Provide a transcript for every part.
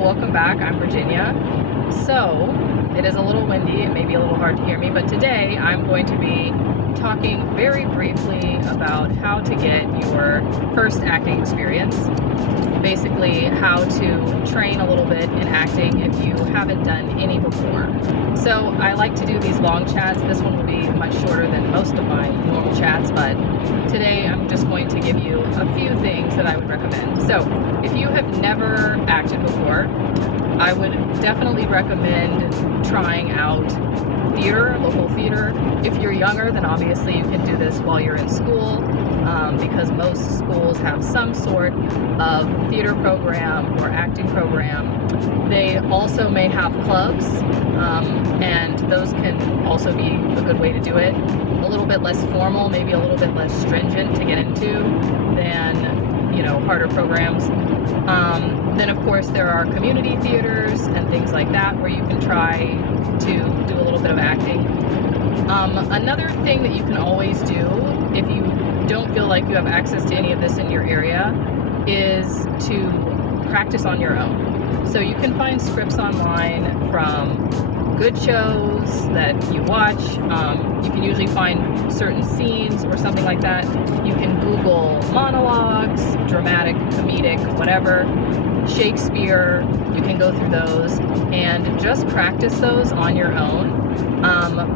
welcome back. I'm Virginia. So, it is a little windy, it may be a little hard to hear me, but today I'm going to be talking very briefly about how to get your first acting experience. Basically, how to train a little bit in acting if you haven't done any before. So, I like to do these long chats. This one will be much shorter than most of my normal chats, but today I'm just going to give you a few things that I would recommend. So, if you have never acted before, I would definitely recommend trying out theater, local theater. If you're younger, then obviously you can do this while you're in school, because most schools have some sort of theater program or acting program. They also may have clubs, and those can also be a good way to do it. A little bit less formal, maybe a little bit less stringent to get into than, harder programs. Then of course there are community theaters and things like that where you can try to do a little bit of acting. Another thing that you can always do if you don't feel like you have access to any of this in your area is to practice on your own. So you can find scripts online from good shows that you watch. You can usually find certain scenes or something like that. You can Google monologues, dramatic, comedic, whatever, Shakespeare. You can go through those and just practice those on your own.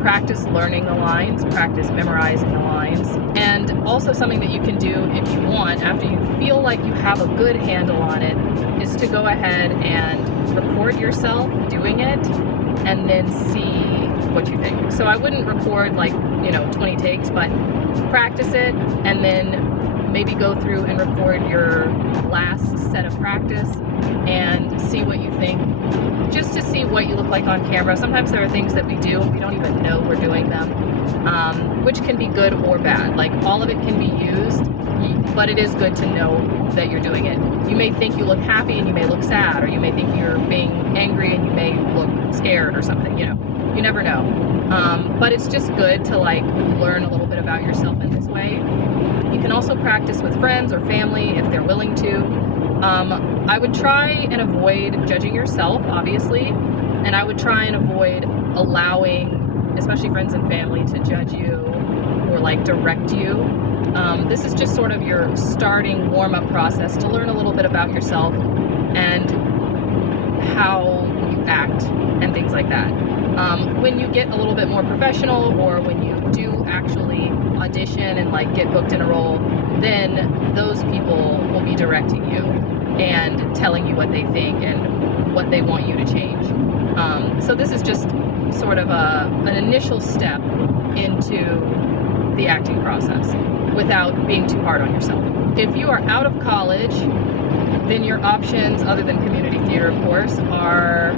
Practice learning the lines, practice memorizing the lines, and also something that you can do if you want, after you feel like you have a good handle on it, is to go ahead and record yourself doing it and then see what you think. So I wouldn't record 20 takes, but practice it and then maybe go through and record your last set of practice and see what you think, just to see what you look like on camera. Sometimes there are things that we do and we don't even know we're doing them, which can be good or bad. Like, all of it can be used, but it is good to know that you're doing it. You may think you look happy and you may look sad, or you may think you're being angry and you may look scared or something, you never know. But it's just good to learn a little bit about yourself in this way. You can also practice with friends or family if they're willing to. I would try and avoid judging yourself, obviously, and I would try and avoid allowing, especially friends and family, to judge you or direct you. This is just sort of your starting warm-up process to learn a little bit about yourself and how you act and things like that. When you get a little bit more professional, or when you do actually audition and get booked in a role, then those people will be directing you and telling you what they think and what they want you to change. So this is just sort of an initial step into the acting process without being too hard on yourself. If you are out of college, then your options, other than community theater of course, are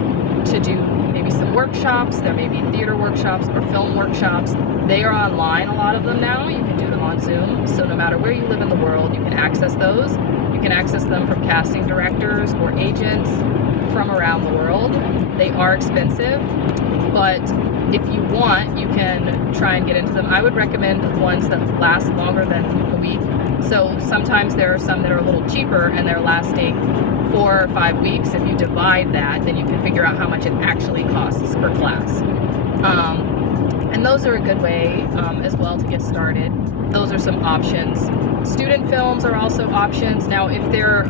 to do maybe some workshops. There may be theater workshops or film workshops. They are online, a lot of them now. You can do them on Zoom. So no matter where you live in the world, you can access those. You can access them from casting directors or agents from around the world. They are expensive, but if you want, you can try and get into them. I would recommend ones that last longer than a week. So sometimes there are some that are a little cheaper and they're lasting 4 or 5 weeks. If you divide that, then you can figure out how much it actually costs per class. And those are a good way as well to get started. Those are some options. Student films are also options. Now, if they're,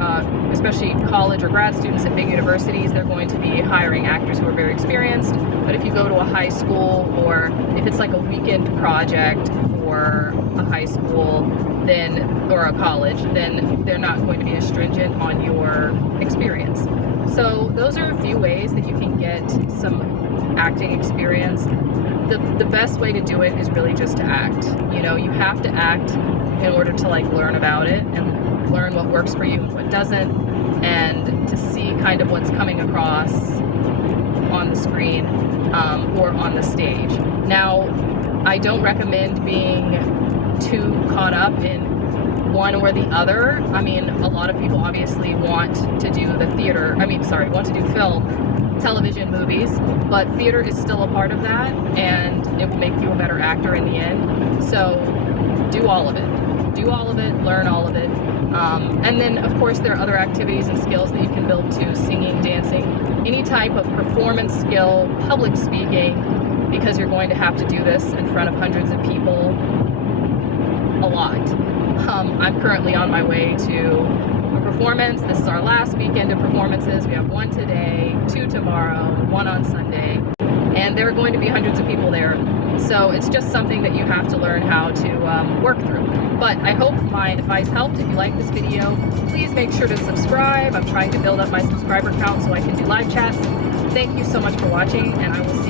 especially college or grad students at big universities, they're going to be hiring actors who are very experienced. But if you go to a high school, or if it's a weekend project for a high school, or a college, then they're not going to be as stringent on your experience. So those are a few ways that you can get some acting experience. The best way to do it is really just to act. You have to act in order to learn about it and learn what works for you and what doesn't, and to see kind of what's coming across on the screen or on the stage. Now, I don't recommend being too caught up in one or the other. I mean, a lot of people obviously want to do want to do film, television, movies, but theater is still a part of that, and it will make you a better actor in the end. So do all of it. Do all of it, learn all of it, And then, of course, there are other activities and skills that you can build too: singing, dancing, any type of performance skill, public speaking, because you're going to have to do this in front of hundreds of people a lot. I'm currently on my way to a performance. This is our last weekend of performances. We have one today, 2 tomorrow, 1 on Sunday, and there are going to be hundreds of people there. So it's just something that you have to learn how to work through. But I hope my advice helped. If you like this video, please make sure to subscribe. I'm trying to build up my subscriber count so I can do live chats. Thank you so much for watching, and I will see